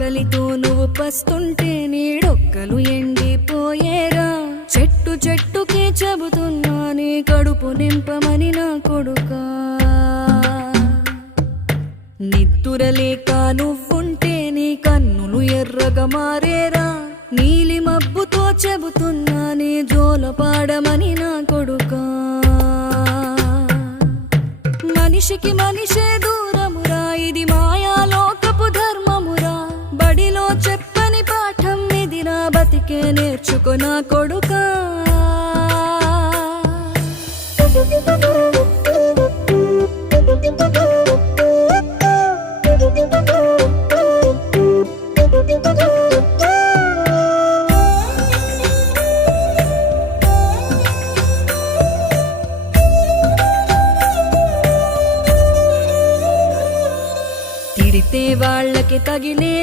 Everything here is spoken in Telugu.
ఆకలితో నువ్వు పస్తుంటే నీడొక్కలు ఎండిపోయేరా. చెట్టు చెట్టుకే చెబుతున్నా నీ కడుపు నింపమని నా కొడుకా. నిద్దురలేక నువ్వుంటే నీ కన్నులు ఎర్రగా మారేరా. నీలి మబ్బుతో చెబుతున్నా నీ జోలపాడమని నా కొడుకా. మనిషికి మనిషే దూరమురా, ఇది మాయాలోకపు ధర్మమురా. బడిలో చెప్పని పాఠం ఇది, నా బతికే నేర్చుకో నా కొడుకా. తిడితే వాళ్ళకి తగిలేను